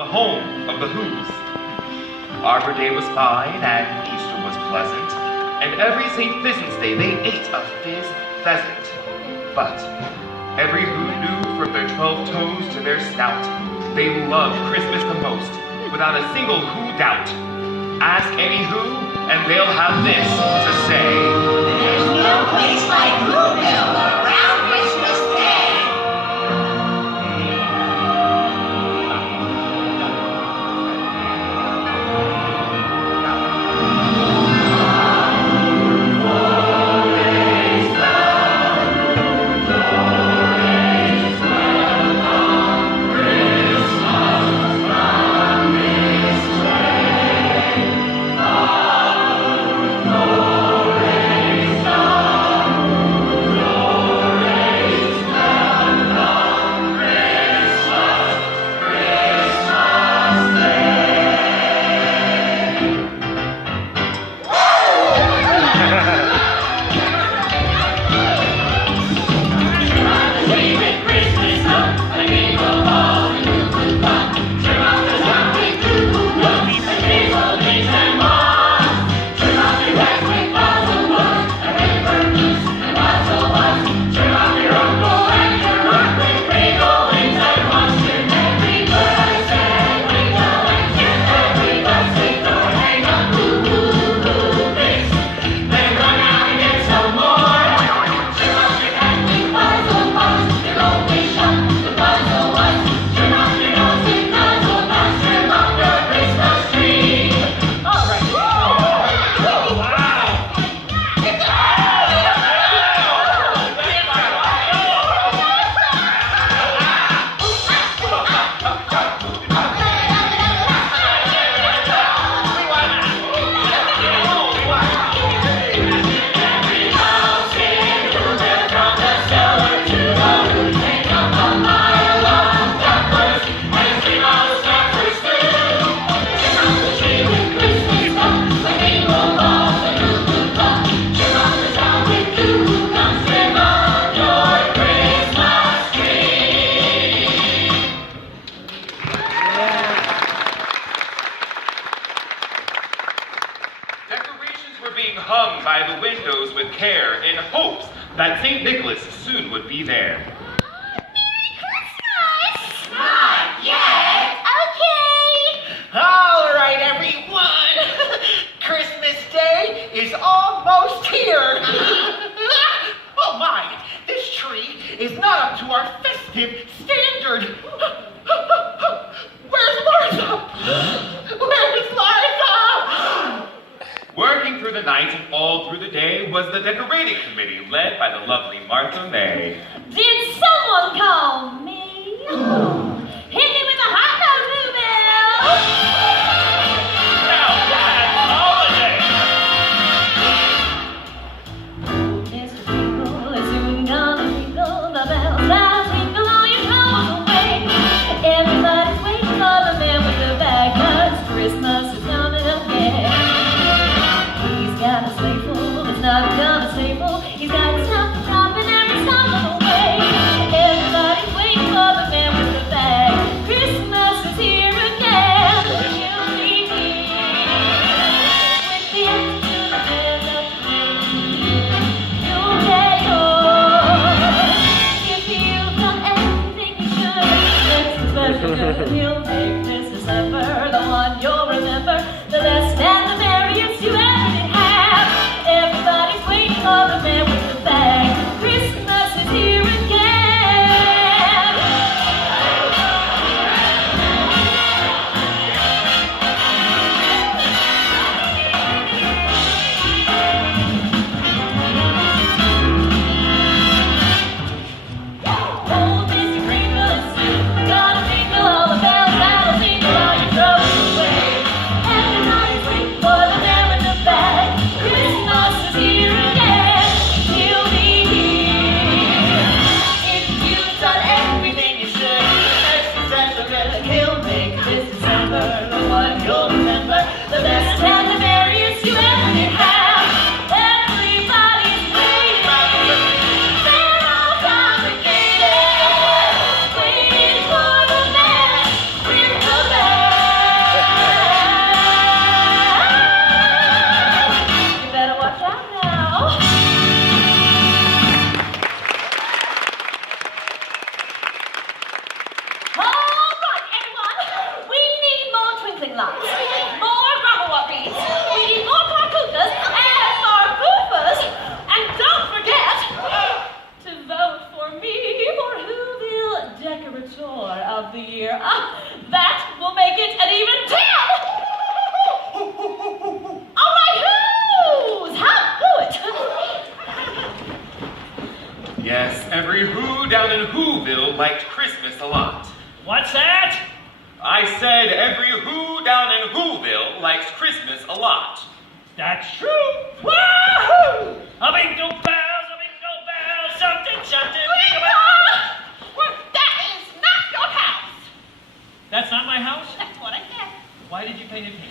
the home of the Who's. Arbor Day was fine, and Easter was pleasant, and every St. Pheasant's Day they ate a pheasant. But every Who knew from their 12 toes to their snout, they loved Christmas the most, without a single Who doubt. Ask any Who, and they'll have this to say. There's no place like Whoville around Christmas Day. Hung by the windows with care in hopes that St. Nicholas soon would be there. Merry Christmas! Not yet. Okay. All right, everyone. Christmas Day is almost here. Oh my, this tree is not up to our festive standard. Where's Martha? Where's Martha? Working through the night and all through the day was the decorating committee led by the lovely Martha May. Did someone call me? Hit me with a hot dog, Bluebell! Now that's holiday! There's a twinkle, it's soon gonna twinkle, the bells that'll twinkle all your troubles away. Everybody's waiting for the man with the bag, 'cause Christmas is coming again. He's got a sleigh full, it's not gonna stay full. He's got stuff to drop in every stop of the way. Everybody's waiting for the man with the said every who down in Whoville likes Christmas a lot. That's true. Wahoo! A bingo bells, something, something. What? That is not your house. That's not my house? That's what I said. Why did you pay attention?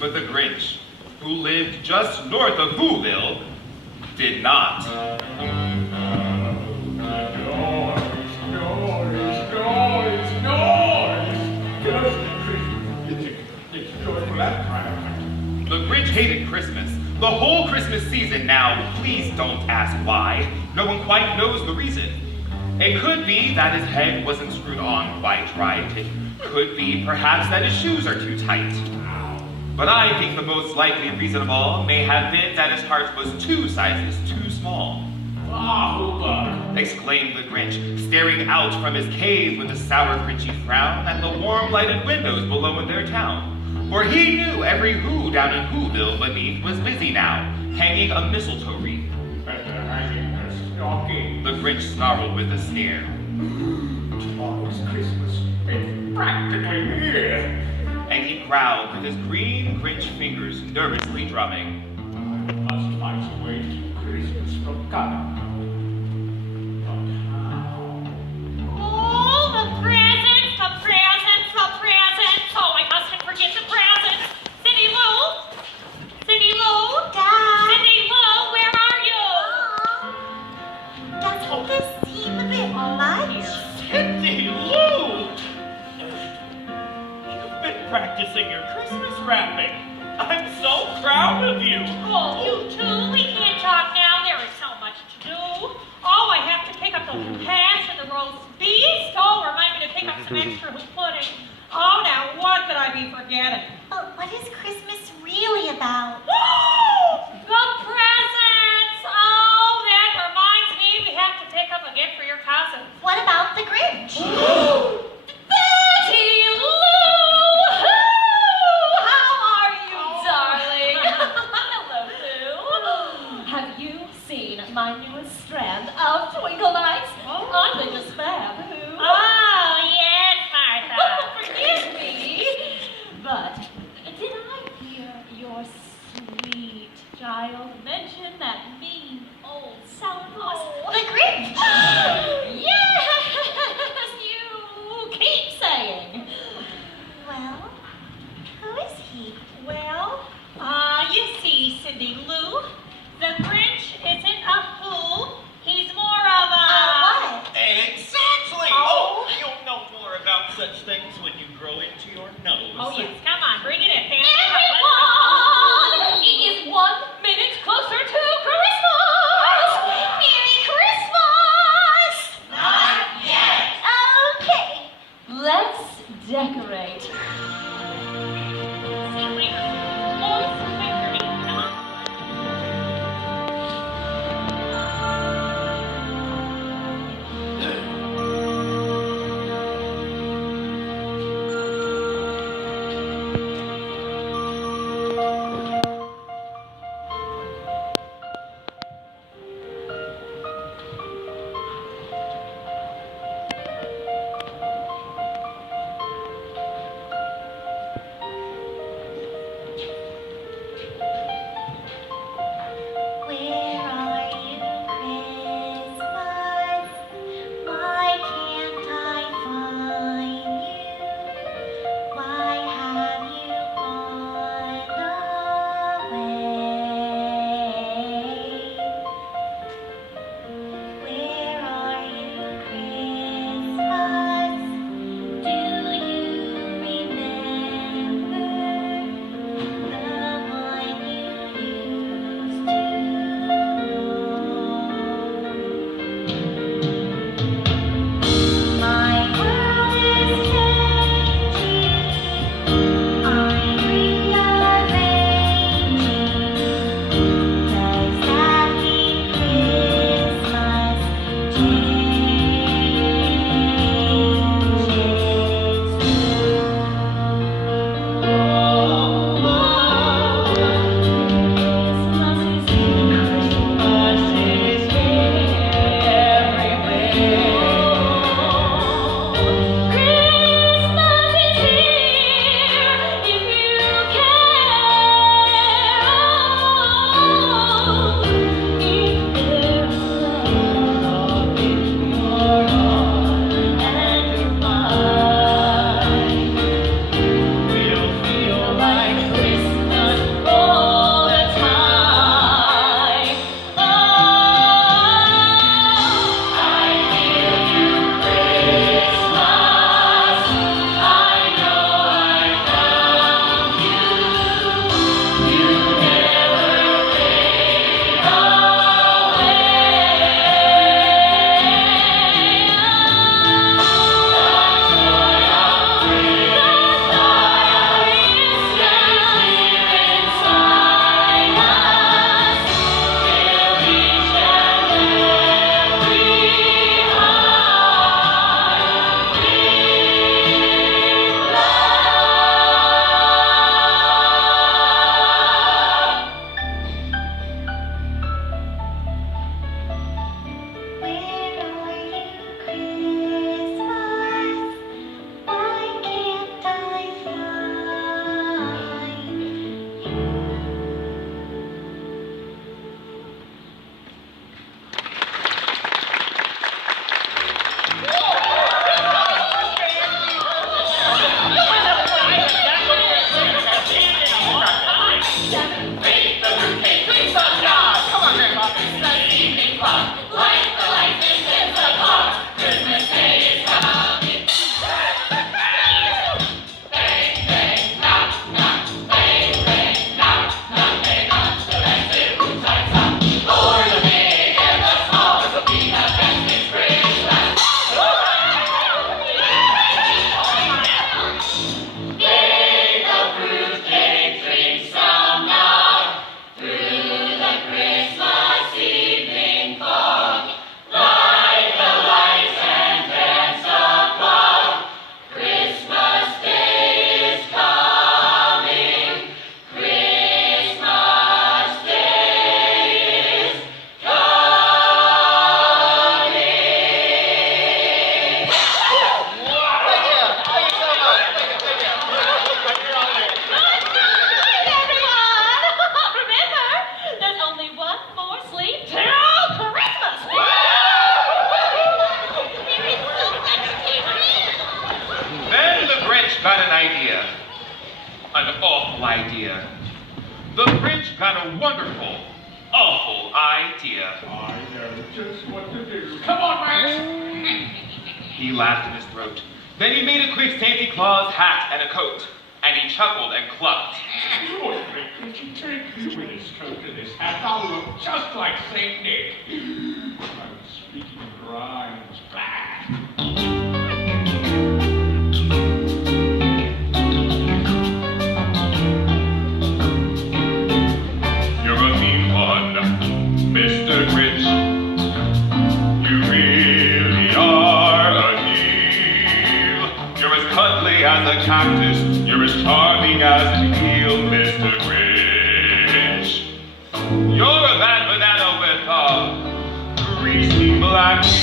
But the Grinch, who lived just north of Whoville, did not. The Grinch hated Christmas. The whole Christmas season now. Please don't ask why. No one quite knows the reason. It could be that his head wasn't screwed on quite right. It could be perhaps that his shoes are too tight. But I think the most likely reason of all may have been that his heart was 2 sizes too small. Exclaimed the Grinch, staring out from his cave with a sour, grinchy frown at the warm lighted windows below in their town. For he knew every who down in Whoville beneath was busy now, hanging a mistletoe wreath. The Grinch snarled with a sneer. Tomorrow's Christmas. It's practically here. And he growled with his green Grinch fingers nervously drumming. I must find a way to keep Christmas from coming. Oh, the presents, the presents, the presents. Oh, I mustn't forget the presents. Cindy Lou? Cindy Lou? Dad. Cindy Lou, where are you? Doesn't this seem a bit much? Cindy Lou! You've been practicing your Christmas wrapping. I'm so proud of you. Oh, you two, we can't talk now. There is so much to do. Oh, I have to pick up the hash and the roast beef. Oh, remind me to pick up some extra pudding. Oh, now what could I be forgetting? But what is Christmas really about? The presents! Oh, that reminds me, we have to pick up a gift for your cousin. What about the Grinch? Betty Lou! How are you, darling? Hello, Lou. Have you seen my newest strand of twinkle lights? I'm the just fab. Oh, yes, Martha. Forgive me. But did I hear your sweet child mention that mean old sourpuss? The Grinch. Yes, you keep saying. Well, who is he? Well, you see, Cindy Lou, the Grinch isn't a who, he's more of a... What? Exactly! Oh. You'll know more about such things when you grow into your nose. Oh, yes, come on, bring it in, Pam. Everyone! It is 1 minute closer to Christmas! Merry Christmas! Not yet! Okay. Let's decorate. See, wait. Oh, wait for me. Come on. Grinch got an idea. An awful idea. The Grinch got a wonderful, awful idea. I know just what to do. Come on, Max! He laughed in his throat. Then he made a quick Santa Claus hat and a coat. And he chuckled and clucked. Boy, could you take me with this coat and this hat? I'll look just like St. Nick. I'm speaking of rhymes. You're a mean one, Mr. Grinch. You really are a heel. You're as cuddly as a cactus. You're as charming as an eel, Mr. Grinch. You're a bad banana with a greasy black peel.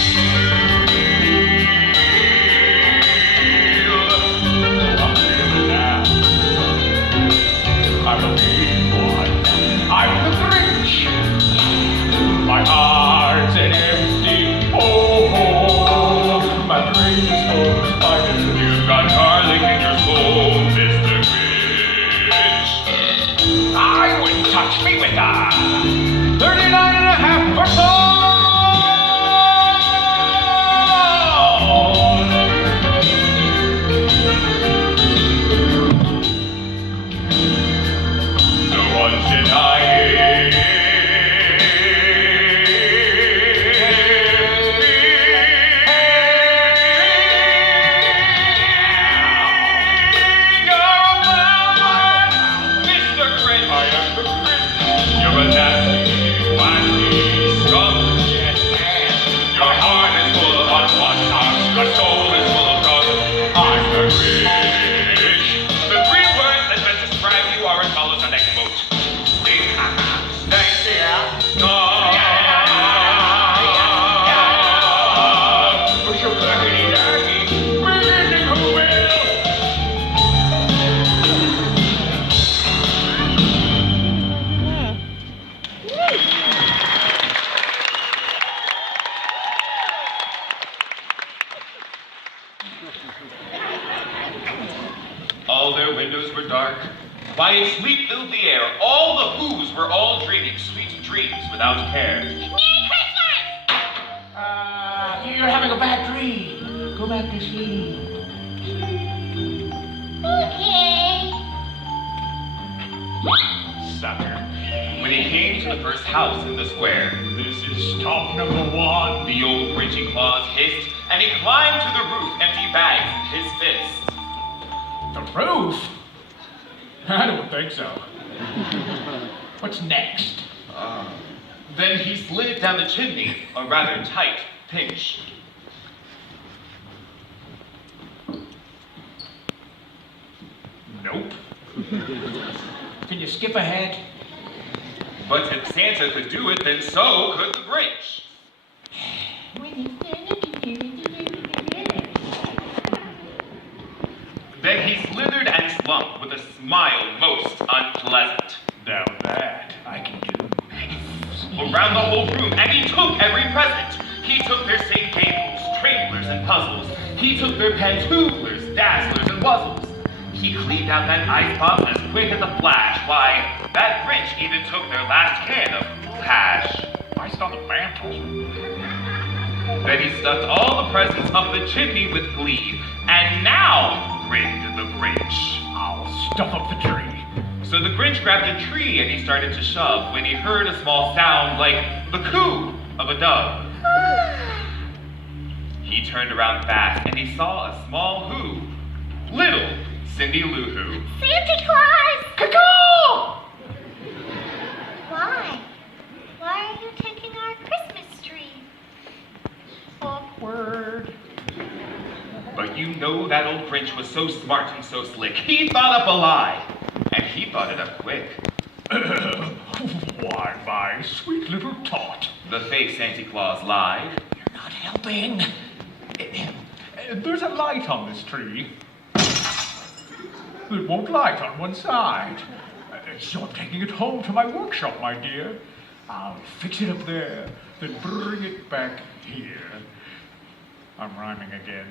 I'm feeling that. I'm a mean one. I'm the Grinch. My heart's an empty hole. My brain is full of spiders. You've got garlic in your soul, Mr. Grinch. I wouldn't touch me with a 39.5%. No one's denying. You're a nasty, wacky skunk. Your heart is full of hot sauce. Your soul is full of gum. I'm the Grinch. The three words that best describe you are as follows on that quote. Stink, stank, Push your blackity dacky. Bring who will. All their windows were dark. By a sleep filled the air. All the Who's were all dreaming sweet dreams without care. Merry Christmas! You're having a bad dream. Go back to sleep. Okay. Sucker. When he came to the first house in the square, This is stop number 1. the old Grinchy Claus hissed, and he climbed to the roof, empty bags in his fists. The roof? I don't think so. What's next? Then he slid down the chimney, a rather tight pinch. Nope. Can you skip ahead? But if Santa could do it, then so could the Grinch. Then he slithered and slumped with a smile most unpleasant. Now that I can do. Around the whole room, and he took every present. He took their St. Gables, trailers, and puzzles. He took their pantuflers, dazzlers, and wuzzles. He cleaned out that ice box as quick as a flash. Why, that Grinch even took their last can of hash. Iced on the mantle. Then he stuffed all the presents up the chimney with glee. And now, grinned the Grinch. I'll stuff up the tree. So the Grinch grabbed a tree and he started to shove when he heard a small sound like the coo of a dove. He turned around fast and he saw a small who. Little Cindy Lou Who. Santa Claus! Caw! Why? Why are you taking our Christmas tree? Awkward. But you know that old Grinch was so smart and so slick. He thought up a lie. And he thought it up quick. Why, my sweet little tot. The fake Santa Claus lied. You're not helping. There's a light on this tree. It won't light on one side. So I'm taking it home to my workshop, my dear. I'll fix it up there, then bring it back here. I'm rhyming again.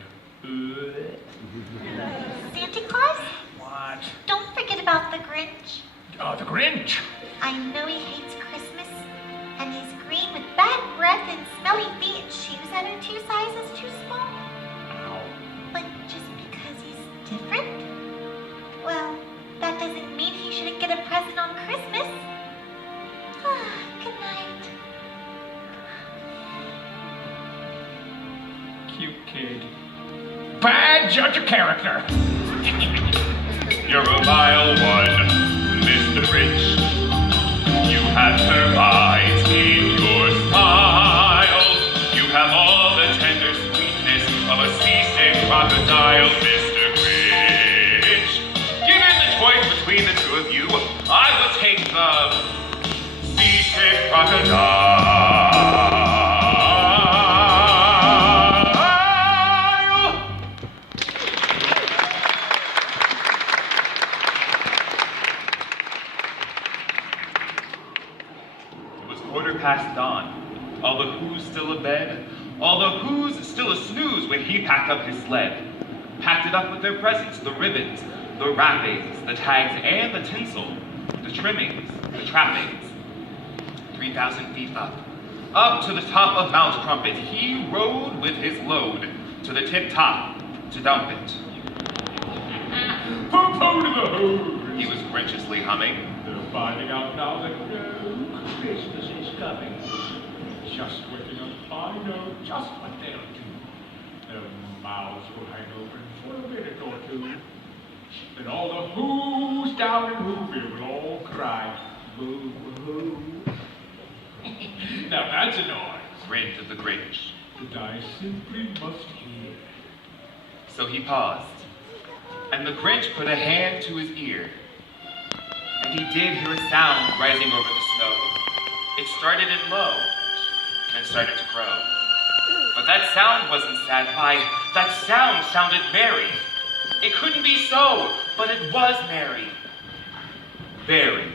Santa Claus? What? Don't forget about the Grinch. Oh, the Grinch. I know he hates Christmas, and he's green with bad breath and smelly feet and shoes that are 2 sizes too small. Ow. But just because he's different, well, that doesn't mean he shouldn't get a present on Christmas. Good night. Cute kid. Bad judge of character. You're a vile one, Mr. Grinch. You have surprise in your smile. You have all the tender sweetness of a seasick crocodile, Mr. Grinch. Given the choice between the two of you, I will take the seasick crocodile. Past dawn, all the Who's still abed, all the Who's still a snooze when he packed up his sled. Packed it up with their presents, the ribbons, the wrappings, the tags, and the tinsel, the trimmings, the trappings. 3,000 feet up to the top of Mount Crumpet, he rode with his load to the tip top to dump it. Ho-ho to the Who's. He was Grinchiously humming. They're finding out now that Christmas is coming. Just waking up, I know just what they'll do. Their mouths will hang open for a minute or two. Then all the Who's down in Whoville will all cry, boo hoo. Now that's a noise Grinned the Grinch. that I simply must hear. So he paused, and the Grinch put a hand to his ear. And he did hear a sound rising over the snow. It started in low, then started to grow. But that sound wasn't sad. Why, that sound sounded merry. It couldn't be so, but it was merry. Very.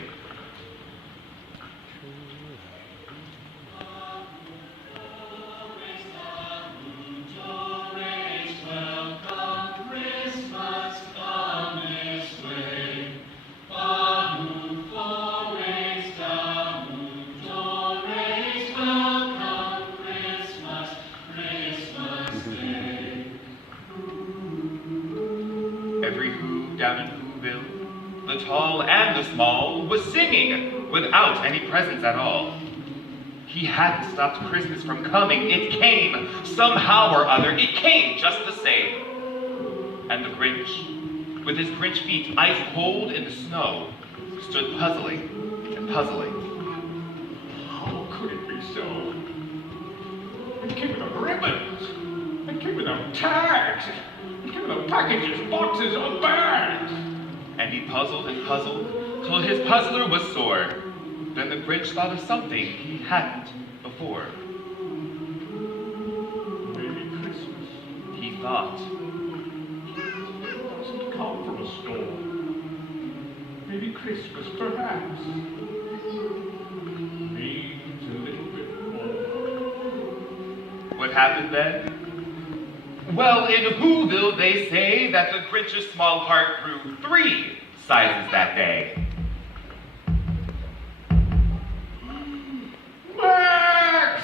Every Who down in Whoville, the tall and the small, was singing without any presents at all. He hadn't stopped Christmas from coming. It came somehow or other. It came just the same. And the Grinch, with his Grinch feet ice cold in the snow, stood puzzling and puzzling. How could it be so? It came without ribbons. It came without tags. It came without packages, boxes, or bags. And he puzzled and puzzled till his puzzler was sore. Then the Grinch thought of something he hadn't before. Maybe Christmas He thought, doesn't come from a store. Maybe Christmas, perhaps, means a little bit more. what happened then? Well, in Whoville they say that the Grinch's small heart grew 3 sizes that day. Max!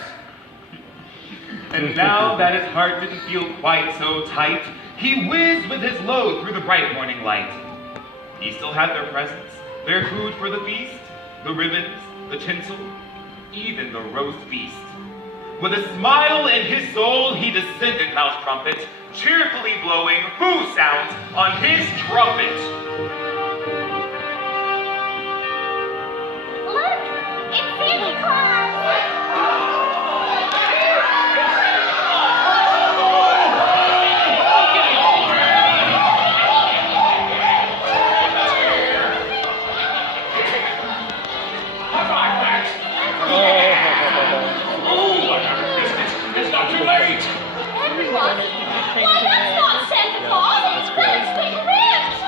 And now that his heart didn't feel quite so tight, he whizzed with his load through the bright morning light. He still had their presents, their food for the feast, the ribbons, the tinsel, even the roast beast. With a smile in his soul, he descended Mount Crumpet, cheerfully blowing Who sounds on his trumpet. Look! It's Santa Claus! High five, Max! Oh, I got a biscuit. It's not too late. Everyone! Why, that's not Santa Claus! It's the Grinch!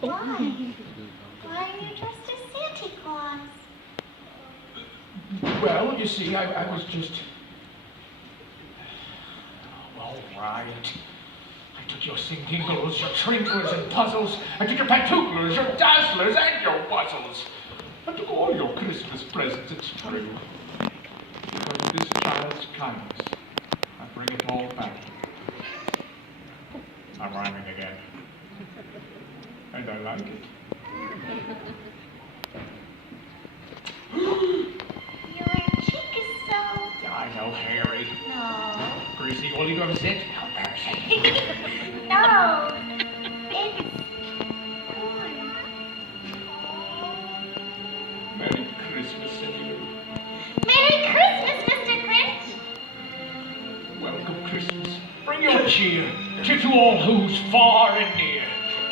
Why? Why are you dressed as Santa Claus? Well, you see, I was just took your sing-dingles, your twinklers and puzzles. I took your pantooklers, your dazzlers, and your wuzzles. I took all your Christmas presents in spring. Because of this child's kindness, I bring it all back. I'm rhyming again. And I like it. Your cheek is so... I know, Harry. No. Greasy Oliver zit. How embarrassing. No. It's warm. Merry Christmas to you. Merry Christmas, Mr. Grinch. Welcome Christmas. Bring your cheer to all who's far and near.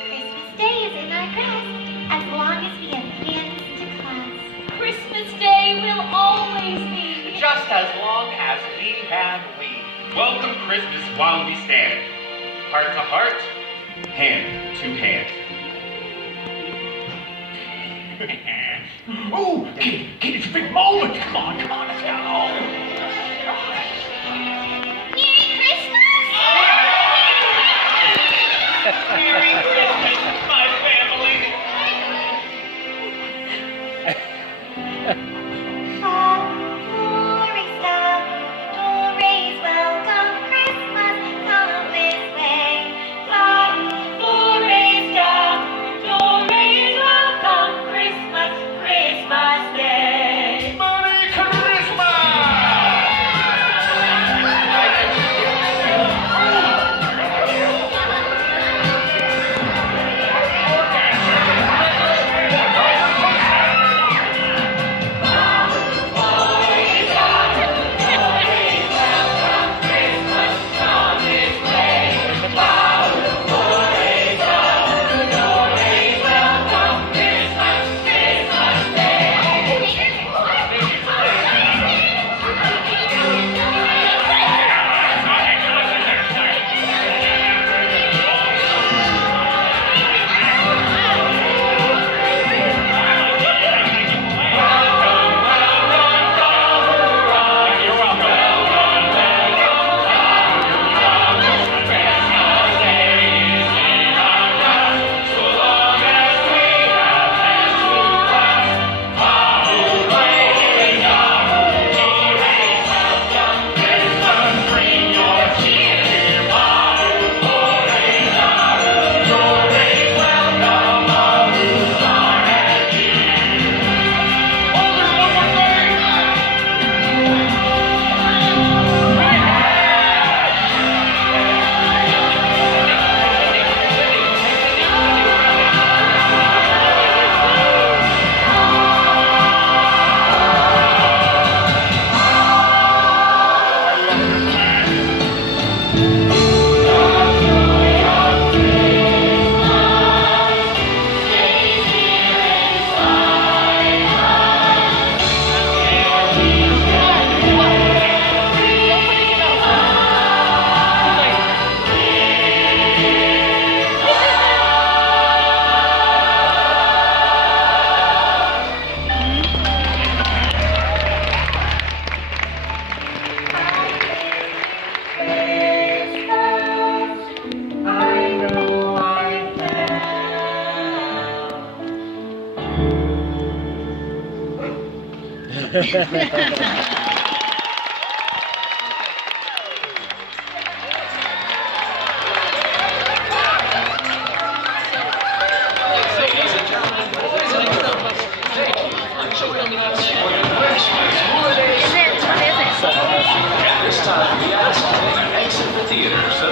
Christmas Day is in our grasp, as long as we have hands to clasp. Christmas Day will always be. Just as long as we have we. Welcome Christmas while we stand. Heart to heart, hand to hand. Oh, kid, it's a big moment. Come on, let's go. Merry Christmas! Merry Christmas, my family. Welcome Christmas, come this way. Welcome Christmas, Christmas Day. Merry Christmas! At this time, we ask that you exit the theater so